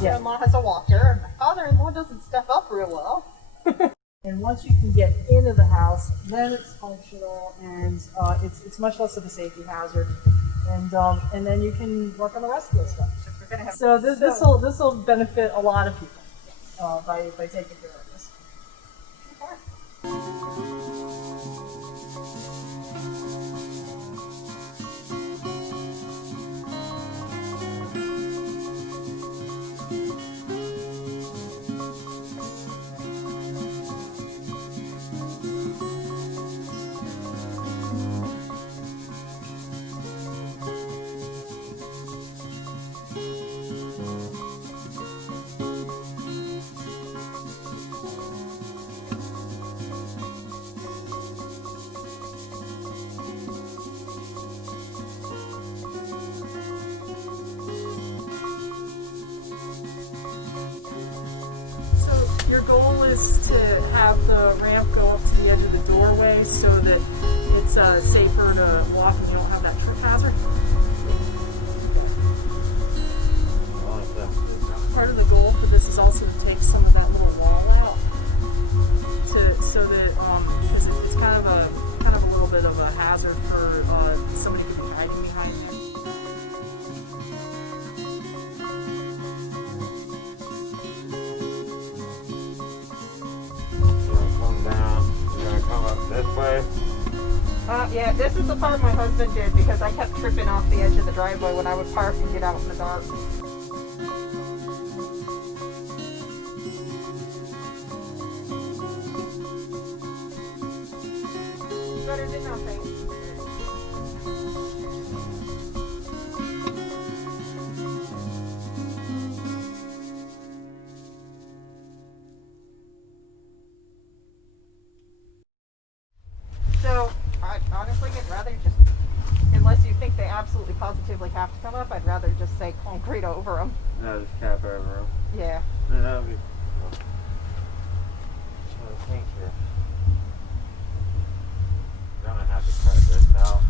mother-in-law has a walker, and my father-in-law doesn't step up real well. And once you can get into the house, then it's functional, and it's much less of a safety hazard. And then you can work on the rest of the stuff. So this will benefit a lot of people by taking care of this. Your goal is to have the ramp go up to the edge of the doorway so that it's safer to walk and you don't have that trip hazard. Part of the goal for this is also to take some of that little wall out, so that because it's kind of a little bit of a hazard for somebody could be hiding behind you. Yeah, this is the part my husband did because I kept tripping off the edge of the driveway when I would park and get out in the dark. Better than nothing. So, honestly, I'd rather just, unless you think they absolutely positively have to come up, I'd rather just say concrete over them. No, just cap over them. Yeah. No, that would be cool. So I think here. I'm gonna have to cut this out.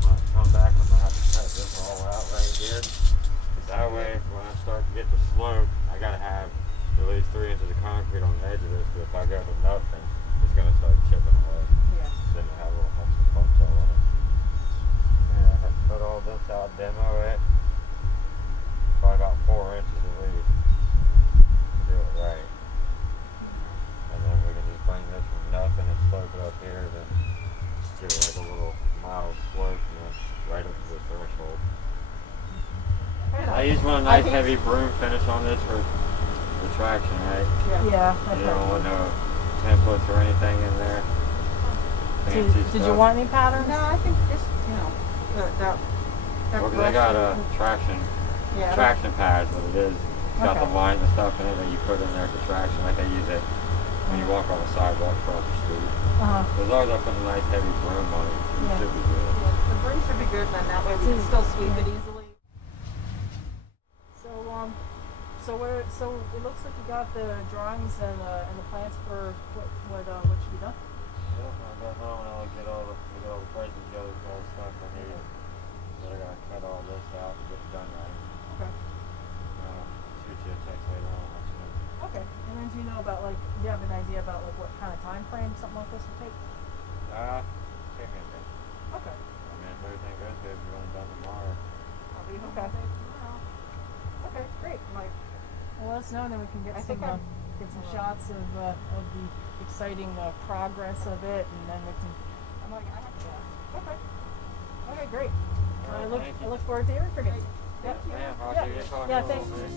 When I come back, I'm gonna have to cut this all out right here. Because that way, when I start to get the slope, I gotta have at least 3 inches of concrete on the edge of this. But if I go to nothing, it's gonna start chipping away. Yeah. Then you have a little bunch of bumps all on it. Yeah, I have to cut all this out, demo it. Probably about 4 inches at least. Do it right. And then we can just bring this from nothing and slope it up here, then give it like a little mild slope, and then right up to the threshold. I use one nice heavy broom finish on this for the traction, right? Yeah. You don't want no templates or anything in there. Did you want any patterns? No, I think just, that Well, because I got a traction pad, but it is. It's got the line and stuff in it that you put in there for traction, like they use it when you walk on the sidewalk across the street. So as long as I put a nice heavy broom on it, it should be good. Yeah, the broom should be good, then that way we can still sweep it easily. So it looks like you got the drawings and the plans for what should be done. Yeah, I'll go home and I'll get all the prices together for all the stuff I need. Then I gotta cut all this out and get it done right. Okay. Shoot you a text later on. Okay. And then do you know about do you have an idea about what kind of time frame something like this would take? Take me a bit. Okay. I mean, if everything goes good, we're going done tomorrow. I'll be home all day tomorrow. Okay, great. Well, let us know, and then we can get some shots of the exciting progress of it, and then we can. I have to. Okay. Okay, great. Right, I look forward to hearing from you. Thank you. I'll give you a call in a little bit.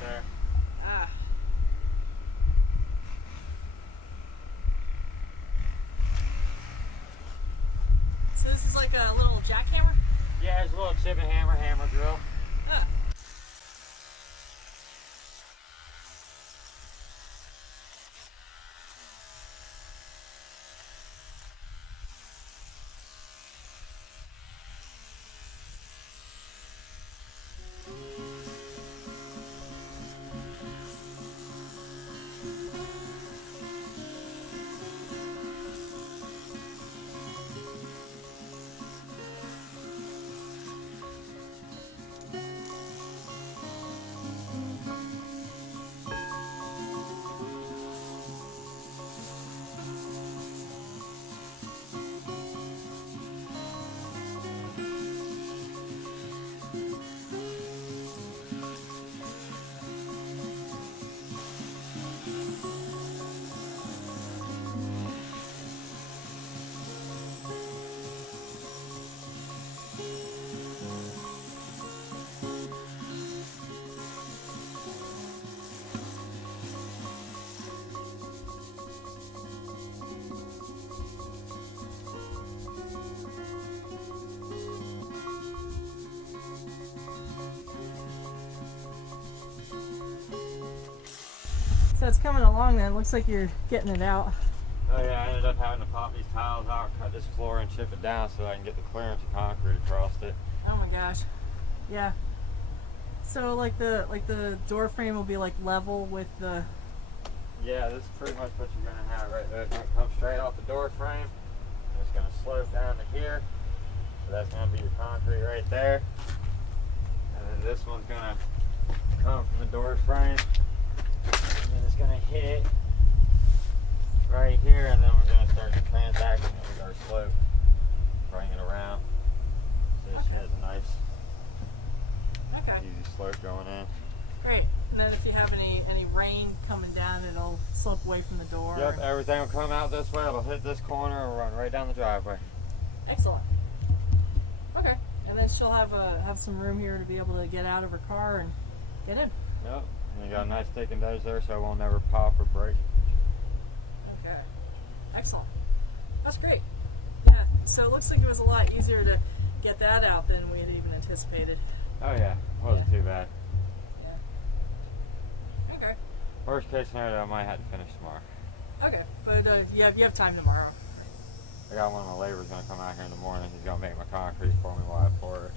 there. Ah. So this is like a little jackhammer? Yeah, it's a little chip and hammer drill. Ah. So it's coming along then. Looks like you're getting it out. Oh yeah, I ended up having to pop these tiles out, cut this floor and chip it down so I can get the clearance of concrete across it. Oh my gosh. Yeah. So like the door frame will be like level with the. Yeah, this is pretty much what you're gonna have right there. It's gonna come straight off the door frame. And it's gonna slope down to here. So that's gonna be your concrete right there. And then this one's gonna come from the door frame. And then it's gonna hit right here, and then we're gonna start the transaction with our slope. Bring it around. So it has a nice Okay. easy slope going in. Great. And then if you have any rain coming down, it'll slope away from the door. Yep, everything will come out this way. It'll hit this corner and run right down the driveway. Excellent. Okay. And then she'll have some room here to be able to get out of her car and get in. Yep. And you got a nice thick and edge there, so it won't never pop or break. Okay. Excellent. That's great. Yeah. So it looks like it was a lot easier to get that out than we had even anticipated. Oh yeah, wasn't too bad. Yeah. Okay. Worst case scenario, I might have to finish tomorrow. Okay. But you have time tomorrow. I got one of my laborers gonna come out here in the morning. He's gonna make my concrete for me while I pour it.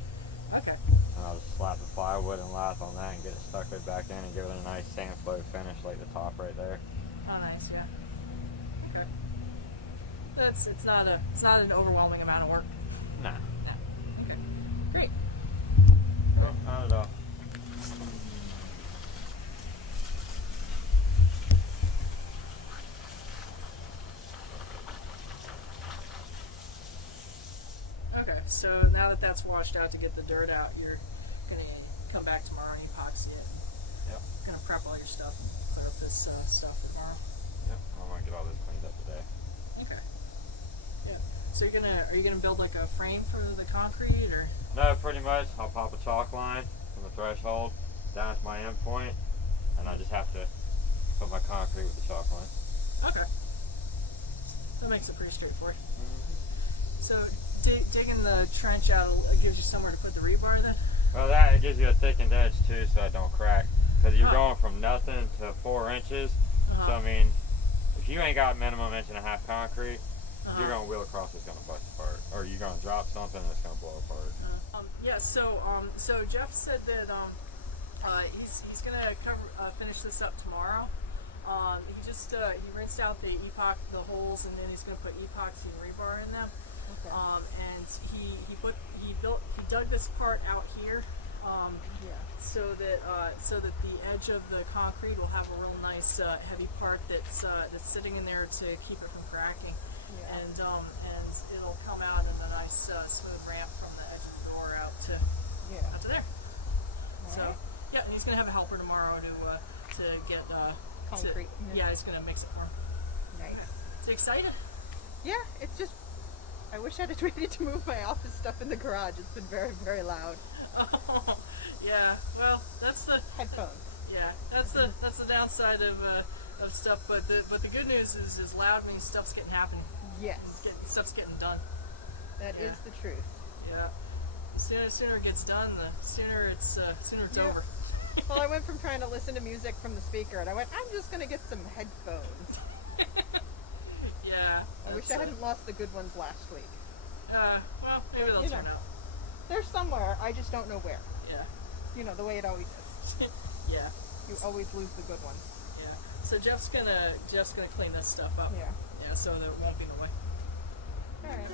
Okay. And I'll just slap the plywood and lath on that and get it stuck right back in and give it a nice sand flow finish like the top right there. Oh, nice. Yeah. Okay. It's not an overwhelming amount of work. Nah. No. Okay. Great. No, not at all. Okay, so now that that's washed out to get the dirt out, you're gonna come back tomorrow and epoxy it. Yep. Gonna prep all your stuff and put up this stuff tomorrow. Yep. I'm gonna get all this cleaned up today. Okay. Yeah. So are you gonna build like a frame for the concrete or? No, pretty much. I'll pop a chalk line from the threshold down to my end point, and I just have to put my concrete with the chalk line. Okay. That makes it pretty straightforward. Mm-hmm. So digging the trench out gives you somewhere to put the rebar then? Well, it gives you a thickened edge too, so it don't crack. Because you're Oh. going from nothing to 4 inches. So I mean, if you ain't got minimum 1.5 inch concrete, you're gonna wheel across, it's gonna bust apart, or you're gonna drop something and it's gonna blow apart. Yeah. So Jeff said that he's gonna finish this up tomorrow. He rinsed out the holes, and then he's gonna put epoxy and rebar in them. Okay. And he dug this part out here. So that the edge of the concrete will have a real nice heavy part that's sitting in there to keep it from cracking. Yeah. And it'll come out in a nice smooth ramp from the edge of the door out to there. So Alright. yeah, and he's gonna have a helper tomorrow to get Concrete. yeah, he's gonna mix it for him. Nice. Is he excited? Yeah, it's just. I wish I'd waited to move my office stuff in the garage. It's been very, very loud. Oh, yeah. Well, that's the Headphones. Yeah, that's the downside of stuff. But the good news is loud means stuff's getting happening. Yes, Stuff's getting done. that is the truth. Yeah. Sooner it gets done, the sooner it's Yeah. over. Well, I went from trying to listen to music from the speaker, and I went, I'm just going to get some headphones. Yeah. I wish I hadn't lost the good ones last week. Well, maybe they'll You know. turn out. They're somewhere, I just don't know where. Yeah. You know, the way it always is. Yeah. You always lose the good ones. Yeah. So Jeff's gonna clean this stuff up. Yeah. Yeah. So that it won't be in the way. All right.